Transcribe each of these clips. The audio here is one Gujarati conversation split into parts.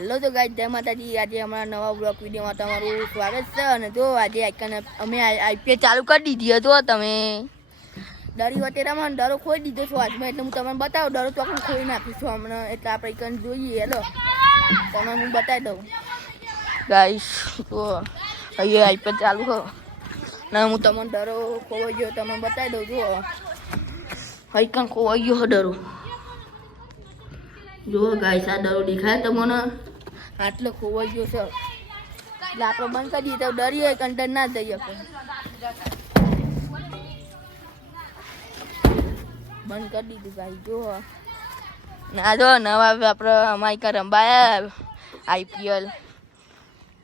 હેલો તો ગાઈસ, જય માતાજી। આજે અમારા નવા બ્લોગ વિડીયોમાં તમારું સ્વાગત છે। અને જો આજે અમે આઈપીએલ ચાલુ કરી દીધી હતો। તમે દરી વચ્ચે રમણ દરો ખોઈ દીધો છો આજમાં, એટલે હું તમને બતાવું દરો તો આપણે ખોઈ નાખીશું હમણાં। એટલે આપણે કઈ જોઈએ, હેલો તમને હું બતાવી દઉં ગાઈસ। તો અહીંયા આઈપીએલ ચાલુ હો ના, હું તમને દરો ખોવાઈ ગયો તમને બતાવી દઉં। જો અહીં કાં ખોવાઈ ગયો દરો, જો ગાઈસ આ દરો દેખાય તમને? આટલો ખોવાઈ ગયો છે, એટલે આપણે બંધ કરી દઈએ તો ડરીએ કંટર ના જઈએ। આપણે બંધ કરી દીધું ગાઈસ। જો ના જો નવા આપણે અમારી કા રંબાયા આઈપીએલ,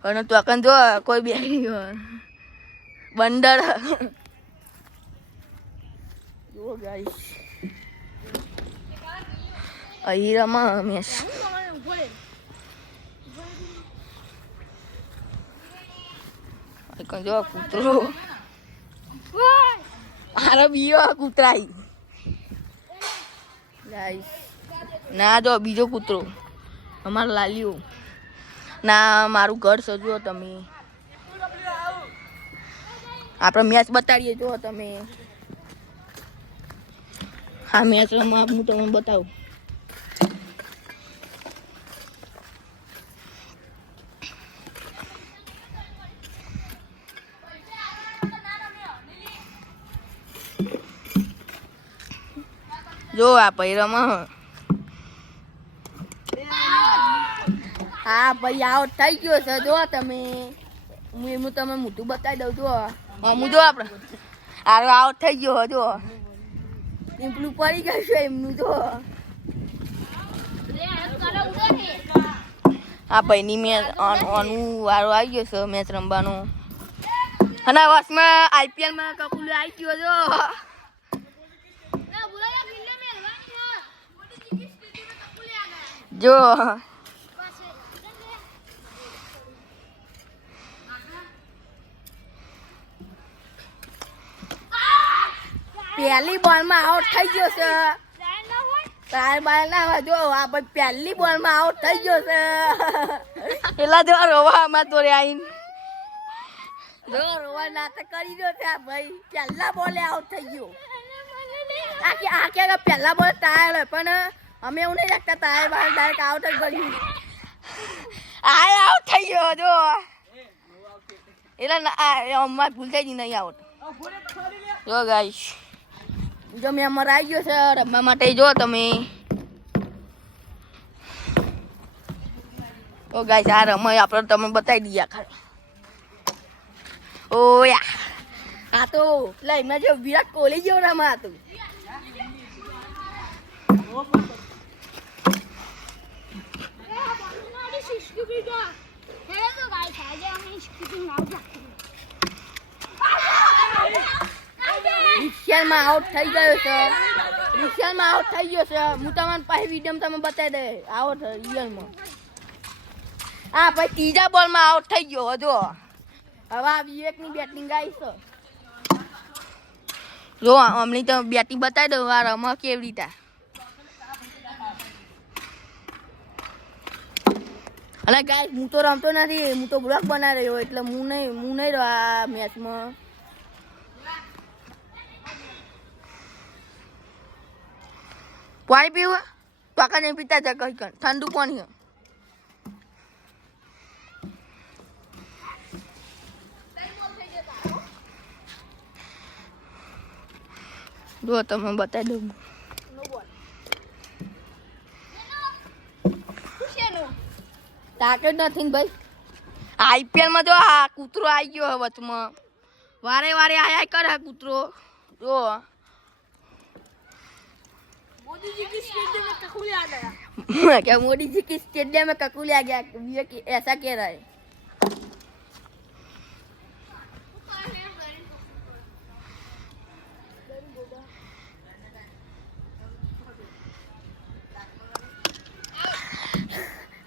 અને તો અકન જો કોઈ બે બંદર જો ગાઈસ અહીં રમા મેચ। જો કૂતરો મારો બીજો કૂતરાઈ ગાઈસ। ના જો બીજો કૂતરો અમારો લાલ્યો ના, મારું ઘર સજવો તમે। આપણે મેચ બતાડીએ, જો તમે હા મેચ રમવા હું તમને બતાવું। જો આ પૈરામાં હા ભાઈ આઉટ થઈ ગયો છે। જો તમે હું તમે મોટું બતાવી દઉં। જો હું જો આપણે આરો આઉટ થઈ ગયો। જો એમનું પડી ગયું છે એમનું। જો આ ભાઈની મેચ આનું વારો આવી ગયો છે મેચ રમવાનો। અને વર્ષમાં આઈપીએલમાં કકુલ આવી ગયો। જો જો પહેલી બોલમાં આઉટ થઈ ગયો છે। તાર બાર ના જો આ ભાઈ પહેલી બોલમાં આઉટ થઈ ગયો છે। પેલા જો રોવામાં તો આઈને જો રોવા નાટક કરી દો છે આ ભાઈ। પહેલા બોલે આઉટ થઈ ગયો। આ કે પહેલા બોલ ટાયર હોય, પણ અમે એવું નહીં રાખતા ટાયર બાર ડાયરેક્ટ આઉટ જ કર્યું। આ આઉટ થઈ ગયો। જો એટલે અમાર ભૂલ થઈ ગઈ નહીં આઉટ। જો ગાઈસ જો મેં અમારે આવી ગયો છે રમવા માટે। જો તમે ઓ ગાઈસ આ રમાય આપણે તમે બતાવી દઈએ આખા। ઓ યા આ તો પેલા એમાં જો વિરાટ કોહલી જેવો રમા હતું। રિક્ષામાં આઉટ થઈ ગયો છે। રિક્ષામાં આઉટ થઈ ગયો છે। હું તમને પછી વિડીયો તમે બતાવી દે આઉટ રિયલમાં। હા ભાઈ ત્રીજા બોલમાં આઉટ થઈ ગયો। જો હવે આ વિવેકની બેટિંગ આવી છે। જો અમને તો બેટિંગ બતાવી દઉં આ રમવા કેવી રીતે। અરે ગાઈસ હું તો રમતો નથી, હું તો બ્લોગ બનાવી રહ્યો, એટલે હું નહીં રહ્યો આ મેચમાં। પાણી પીવું પાકા નહીં પીતા જા કઈ કણ ઠંડુ પાણી। જો તમે બતાવી દઉં તાકે નથી ને ભાઈ। આઈપીએલમાં જો આ કૂતરો આવી ગયો વચમાં, વારે વારે આયા કરે કૂતરો। જો मोदी जी की स्टेडियम में ककूले आ गया। क्या मोदी जी की स्टेडियम में ककूले आ गया? ये ऐसा कह रहा है।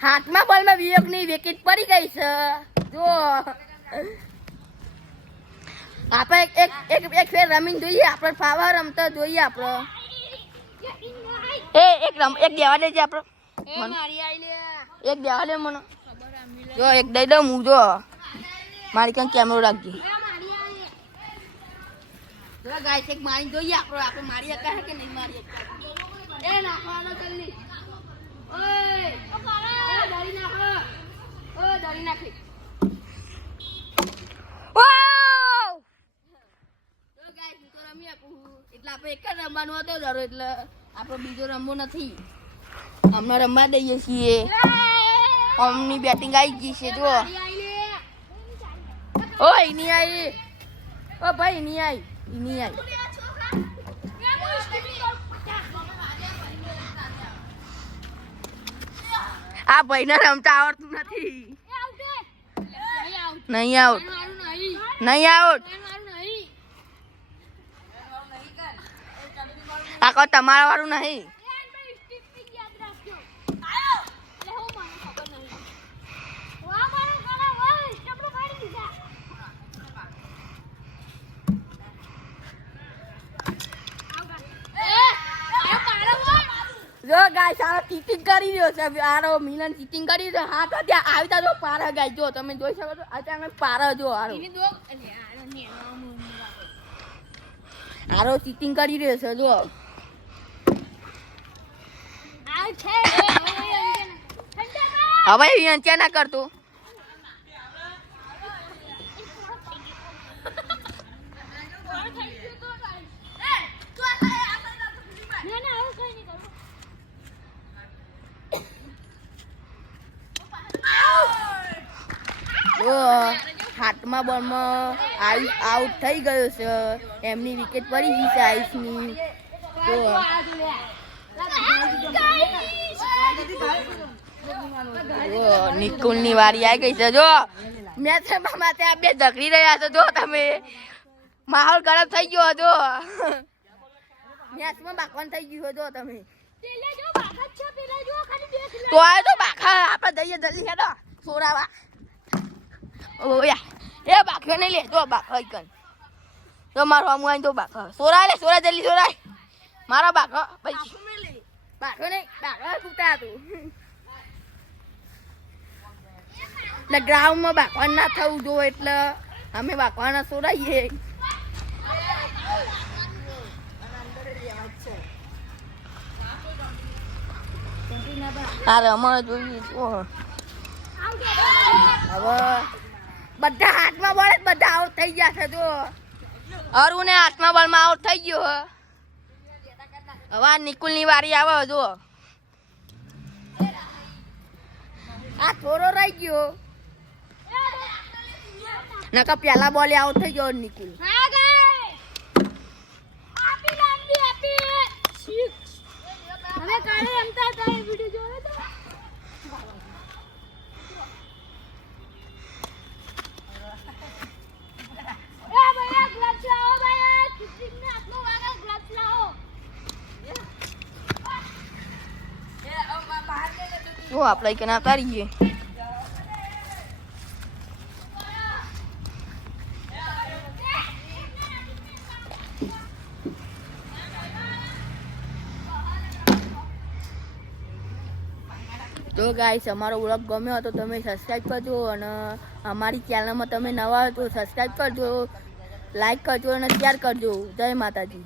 हाथमा बॉल में विवेक ની વિકેટ પડી ગઈ છે। જો આપણે એક ફેર રમીને જોઈએ, આપણે ફાવા રમતા જોઈએ આપણે। એક દેવા દેજે આપણે। એ મારી આઈ લે। એક દેવા લે મને જો એક દઈ દઉં હું જો મારી ક્યાં કેમેરો રાખજે જો ગાઈસ એક મારી જોઈએ આપણે મારી હતા કે નહીં મારી એ નાખવાનો જલ્દી ઓય દાડી નાખો ઓ દાડી નાખી વાવ તો ગાઈસ હું તો રમી આપું એટલે આપણે એક જ રમવાનું હતો જરો એટલે આપણે બીજો રમવો નથી હમણાં રમવા દઈએ છીએ ઓમની બેટિંગ આવી ગઈ છે જો ઓય નહીં આવી ઓ ભાઈ નહીં આવી નહીં આવી આ ભાઈને રમતા આવડતું નથી નહીં આઉટ નહીં આઉટ આ કોઈ તમારા વાળું નહીં જો ગાય સારો ચીટિંગ કરી રહ્યો છે આરો મિલન ચીટિંગ કરી રહ્યો હા તો ત્યાં આવતા જો પારા ગાય જો તમે જોઈ શકો છો અત્યારે પારા જો આરો ચીટિંગ કરી રહ્યો છે જો હવે અંત્યા ના કરતો હાથમાં બોલમાં આઉટ થઈ ગયો છે એમની વિકેટ પડી ગઈ છે આયુષની તો નિકુલની વારી આવી ગઈ છે જો મેચમાં માથે આ બે ઝઘડી રહ્યા છો જો તમે માહોલ ગરમ થઈ ગયો હતો મેચમાં બાકવાન થઈ ગયું હતો તમે તો આ તો બાખા આપણે દઈએ જલ્દી હેડો સોરાવા ઓયા એ બાખો નહીં લે તો બાખો કન તો મારો આમ આઈ તો બાખો સોરા લે સોરા જલ્દી સોરા મારો બાખો ભાઈ બાખો નહીં બાખો કૂતા તું એટલે ગ્રાઉન્ડમાં બાખવાન ના થવું જો એટલે અમે બાખવાના સોરાઈએ અરે અમારે જોઈએ હવે બધા હાથમાં બોલ બધા આઉટ થઈ ગયા છે જો અરુ ને હાથમાં બોલમાં આઉટ થઈ ગયો હવે નિકુલ ની વારી આવે જો આ થોડો રહી ગયો નકા પેલા બોલે આઉટ થઈ ગયો નિકુલ હવે કાલે રમતા હતા એ વિડિયો જોયો તો वो आप लाइक ना करिए तो गाइस અમારો વ્લોગ ગમ્યો હોય તો તમે સબસ્ક્રાઇબ કરજો અને અમારી ચેનલમાં તમે નવા હોય તો સબસ્ક્રાઇબ કરજો લાઈક કરજો અને શેર કરજો જય માતાજી।